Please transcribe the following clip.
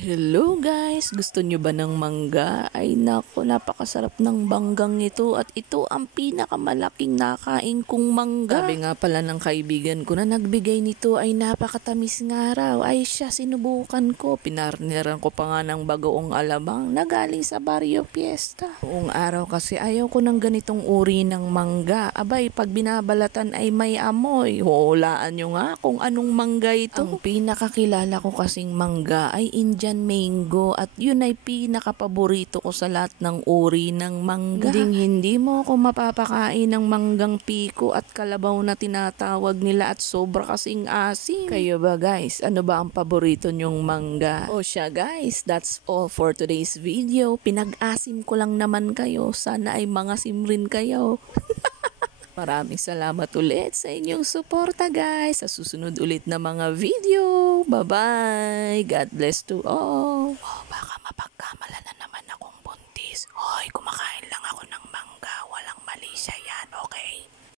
Hello guys! Gusto nyo ba ng mangga? Ay nako, napakasarap ng banggang ito at ito ang pinakamalaking nakain kong mangga. Sabi nga pala ng kaibigan ko na nagbigay nito ay napakatamis nga raw. Ay siya, sinubukan ko. Pinarniran ko pa nga ng bagoong alabang na galing sa Barrio Fiesta. Buong araw kasi ayaw ko ng ganitong uri ng mangga. Abay, pag binabalatan ay may amoy. Hulaan nyo nga kung anong mangga ito. Ang pinakakilala ko kasing mangga ay Indian mango at yun ay pinakapaborito ko sa lahat ng uri ng mangga. Hindi mo ako mapapakain ng manggang piko at kalabaw na tinatawag nila at sobra kasing asim. Kayo ba guys? Ano ba ang paborito nyong mangga? O siya guys, that's all for today's video. Pinag-asim ko lang naman kayo. Sana ay mangasim rin kayo. Maraming salamat ulit sa inyong suporta guys. Sa susunod ulit na mga video. Bye-bye. God bless to all. Oh, baka